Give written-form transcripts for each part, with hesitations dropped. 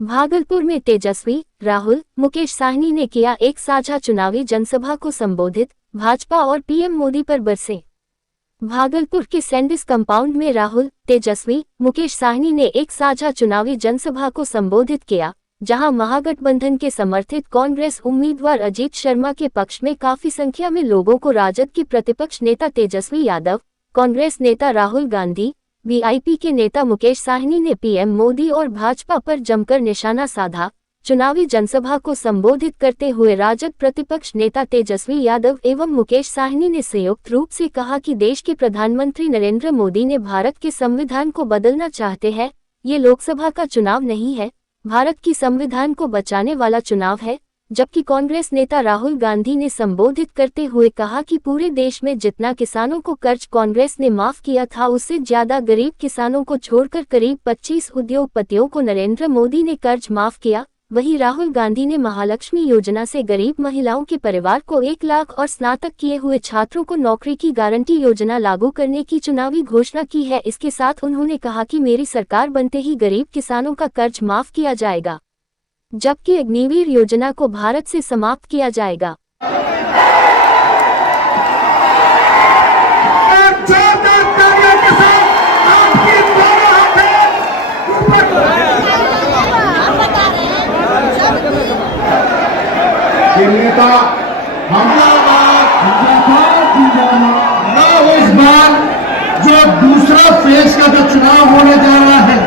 भागलपुर में तेजस्वी, राहुल, मुकेश साहनी ने किया एक साझा चुनावी जनसभा को संबोधित। भाजपा और पीएम मोदी पर बरसे। भागलपुर के सैंडिस कंपाउंड में राहुल, तेजस्वी, मुकेश साहनी ने एक साझा चुनावी जनसभा को संबोधित किया, जहां महागठबंधन के समर्थित कांग्रेस उम्मीदवार अजीत शर्मा के पक्ष में काफी संख्या में लोगों को राजद के प्रतिपक्ष नेता तेजस्वी यादव, कांग्रेस नेता राहुल गांधी, वीआईपी के नेता मुकेश साहनी ने पीएम मोदी और भाजपा पर जमकर निशाना साधा। चुनावी जनसभा को संबोधित करते हुए राजद प्रतिपक्ष नेता तेजस्वी यादव एवं मुकेश साहनी ने संयुक्त रूप से कहा कि देश के प्रधानमंत्री नरेंद्र मोदी ने भारत के संविधान को बदलना चाहते हैं। ये लोकसभा का चुनाव नहीं है, भारत की संविधान को बचाने वाला चुनाव है। जबकि कांग्रेस नेता राहुल गांधी ने संबोधित करते हुए कहा कि पूरे देश में जितना किसानों को कर्ज कांग्रेस ने माफ किया था, उससे ज्यादा गरीब किसानों को छोड़कर करीब 25 उद्योगपतियों को नरेंद्र मोदी ने कर्ज माफ किया। वहीं राहुल गांधी ने महालक्ष्मी योजना से गरीब महिलाओं के परिवार को 1 लाख और स्नातक किए हुए छात्रों को नौकरी की गारंटी योजना लागू करने की चुनावी घोषणा की है। इसके साथ उन्होंने कहा कि मेरी सरकार बनते ही गरीब किसानों का कर्ज माफ किया जाएगा, जबकि अग्निवीर योजना को भारत से समाप्त किया जाएगा। नेता इस बार जो दूसरा फेज का जो चुनाव होने जा रहा है,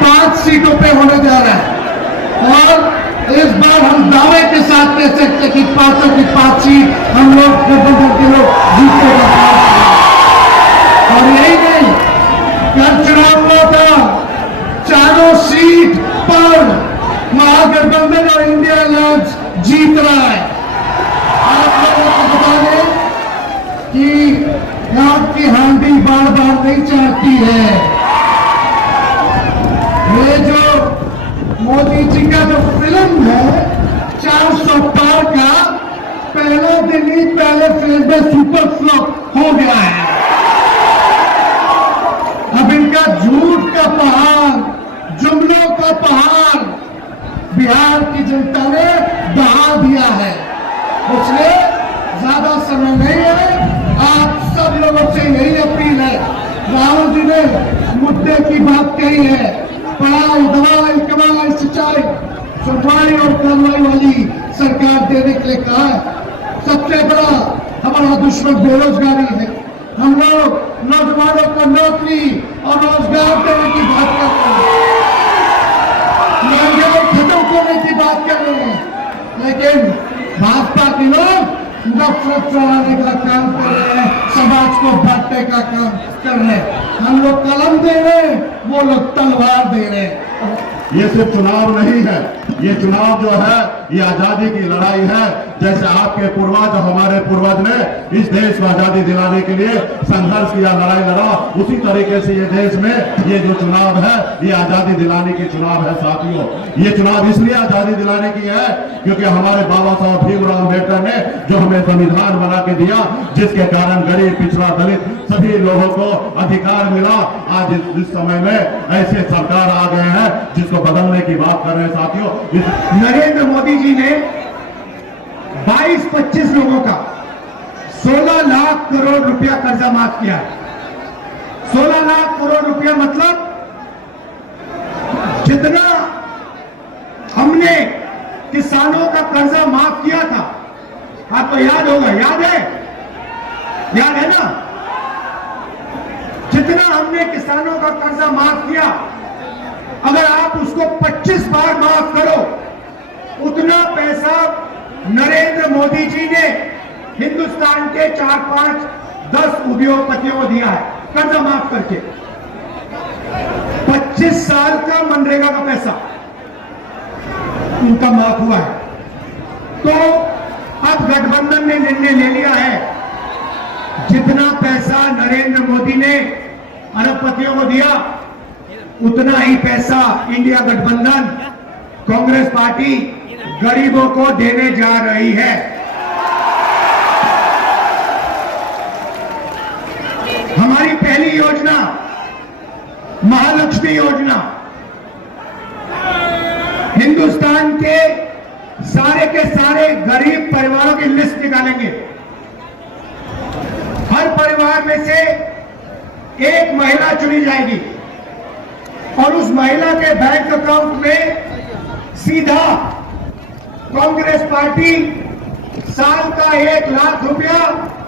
5 सीटों पे होने जा रहा है, और इस बार हम दावे के साथ कह सकते कि 5 की 5 सीट हम लोग गठबंधन के लोग जीतेगा। और यही नहीं, कल चुनाव हुआ था, चारों सीट पर महागठबंधन और इंडिया अलायंस जीत रहा है। आप लोगों को बता दें कि आपकी हांडी बार बार नहीं चाहती है। ये जो मोदी जी का जो फिल्म है 400 पार का, पहले दिन ही पहले फिल्म में सुपर फ्लॉप हो गया है। अब इनका झूठ का पहाड़, जुमलों का पहाड़ बिहार की जनता ने बहा दिया है। इसलिए ज्यादा समय नहीं है, आप सब लोगों से यही अपील है। राहुल जी ने मुद्दे की बात कही है, पढ़ाई, दवाई, कमाई, सिंचाई, सुनवाई और कार्रवाई वाली सरकार देने के लिए कहा है। सबसे बड़ा हमारा दुश्मन बेरोजगारी है। हम लोग नौजवानों को नौकरी और रोजगार देने की बात करते हैं, महंगाई खत्म करने की बात कर रहे हैं, लेकिन भाजपा के लोग नफरत चलाने का काम कर रहे हैं, समाज को बांटने का काम कर रहे हैं। हम लोग कलम दे रहे हैं, वो लोग तलवार दे रहे हैं। ये सिर्फ चुनाव नहीं है, ये चुनाव जो है ये आजादी की लड़ाई है। जैसे आपके पूर्वज, हमारे पूर्वज ने इस देश को आजादी दिलाने के लिए संघर्ष किया, लड़ाई लड़ा, उसी तरीके से ये देश में ये जो चुनाव है ये आजादी दिलाने की चुनाव है। साथियों, ये चुनाव इसलिए आजादी दिलाने की है क्योंकि हमारे बाबा साहब भीमराव अम्बेडकर ने जो हमें संविधान बना के दिया, जिसके कारण गरीब, पिछड़ा, दलित सभी लोगों को अधिकार मिला। आज इस समय में ऐसे सरकार आ गए हैं जिसको बदलने की बात कर रहे हैं। साथियों, नरेंद्र मोदी जी ने 22-25 लोगों का 16 लाख करोड़ रुपया कर्जा माफ किया। 16 लाख करोड़ रुपया मतलब जितना हमने किसानों का कर्जा माफ किया था, आपको याद होगा, याद है ना? जितना हमने किसानों का कर्जा माफ किया, अगर आप उसको 25 बार माफ करो, उतना पैसा नरेंद्र मोदी जी ने हिंदुस्तान के 4, 5, 10 उद्योगपतियों को दिया है कर्जा माफ करके। 25 साल का मनरेगा का पैसा उनका माफ हुआ है। तो अब गठबंधन ने निर्णय ले लिया है, जितना पैसा नरेंद्र मोदी ने अरबपतियों को दिया, उतना ही पैसा इंडिया गठबंधन, कांग्रेस पार्टी गरीबों को देने जा रही है। हमारी पहली योजना महालक्ष्मी योजना, हिंदुस्तान के सारे गरीब परिवारों की लिस्ट निकालेंगे। हर परिवार में से एक महिला चुनी जाएगी और उस महिला के बैंक अकाउंट में सीधा कांग्रेस पार्टी साल का 1 लाख रुपया,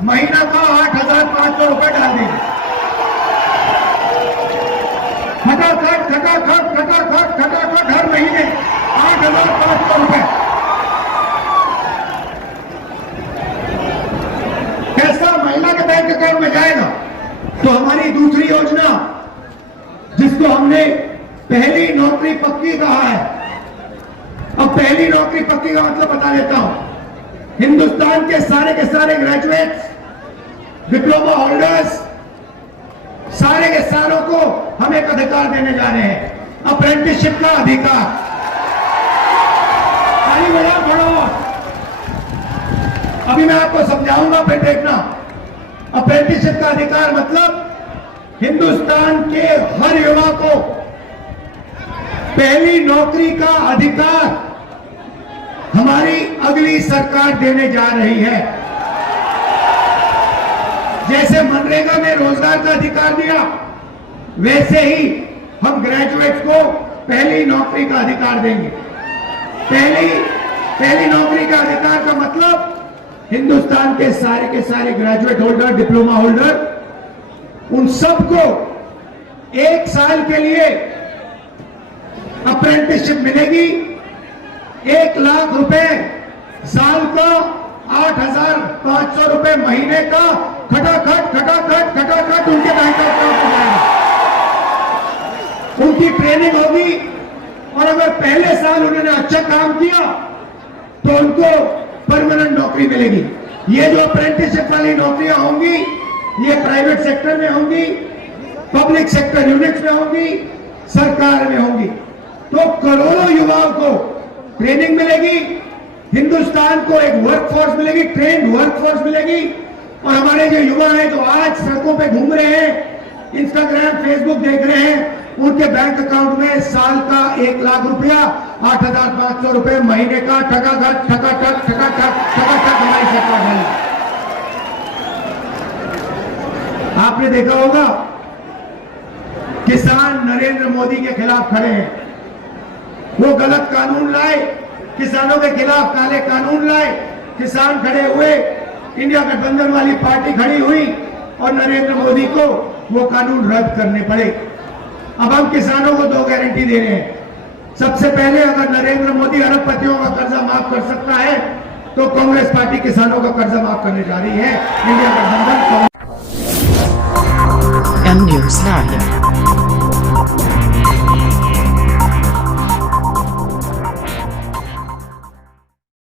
महीना का 8,500 रुपए डाल देगी। खटाखट खटाखट खटाखट खटाखट हर महीने 8,500 रुपए। पैसा महिला के बैंक अकाउंट में जाएगा। तो हमारी दूसरी योजना, जिसको हमने पहली नौकरी पक्की कहा है, अब पहली नौकरी पक्की का मतलब बता देता हूं। हिंदुस्तान के सारे ग्रेजुएट्स, डिप्लोमा होल्डर्स, सारे के सारों को हम एक अधिकार देने जा रहे हैं, अप्रेंटिसशिप का अधिकार। ताली बजाओ थोड़ा। अभी मैं आपको समझाऊंगा, फिर देखना। अप्रेंटिसशिप का अधिकार मतलब हिंदुस्तान के हर युवा को पहली नौकरी का अधिकार हमारी अगली सरकार देने जा रही है। जैसे मनरेगा में रोजगार का अधिकार दिया, वैसे ही हम ग्रेजुएट्स को पहली नौकरी का अधिकार देंगे। पहली नौकरी का अधिकार का मतलब हिंदुस्तान के सारे ग्रेजुएट होल्डर, डिप्लोमा होल्डर, उन सबको 1 साल के लिए अप्रेंटिसशिप मिलेगी। 1 लाख रुपए साल का, 8,500 रुपए महीने का, खटाखट खटाखट खटाखट उनके बैंक अकाउंट में जाएगा। उनकी ट्रेनिंग होगी और अगर पहले साल उन्होंने अच्छा काम किया तो उनको परमानेंट नौकरी मिलेगी। ये जो अप्रेंटिसशिप वाली नौकरियां होंगी, ये प्राइवेट सेक्टर में होंगी, पब्लिक सेक्टर यूनिट्स में होंगी, सरकार में होंगी। तो करोड़ों युवाओं को ट्रेनिंग मिलेगी, हिंदुस्तान को एक वर्कफोर्स मिलेगी, ट्रेंड वर्कफोर्स मिलेगी। और हमारे जो युवा हैं जो आज सड़कों पे घूम रहे हैं, इंस्टाग्राम फेसबुक देख रहे हैं, उनके बैंक अकाउंट में साल का 1 लाख रुपया, 8,500 रुपए महीने का, ठकाठक ठकाठक ठकाठक ठकाठक हमारी सरकार डालेगी। आपने देखा होगा किसान नरेंद्र मोदी के खिलाफ खड़े हैं। वो गलत कानून लाए, किसानों के खिलाफ काले कानून लाए, किसान खड़े हुए, इंडिया गठबंधन वाली पार्टी खड़ी हुई और नरेंद्र मोदी को वो कानून रद्द करने पड़े। अब हम किसानों को 2 गारंटी दे रहे हैं। सबसे पहले, अगर नरेंद्र मोदी अरबपतियों का कर्जा माफ कर सकता है तो कांग्रेस पार्टी किसानों का कर्जा माफ करने जा रही है। इंडिया गठबंधन M News Live।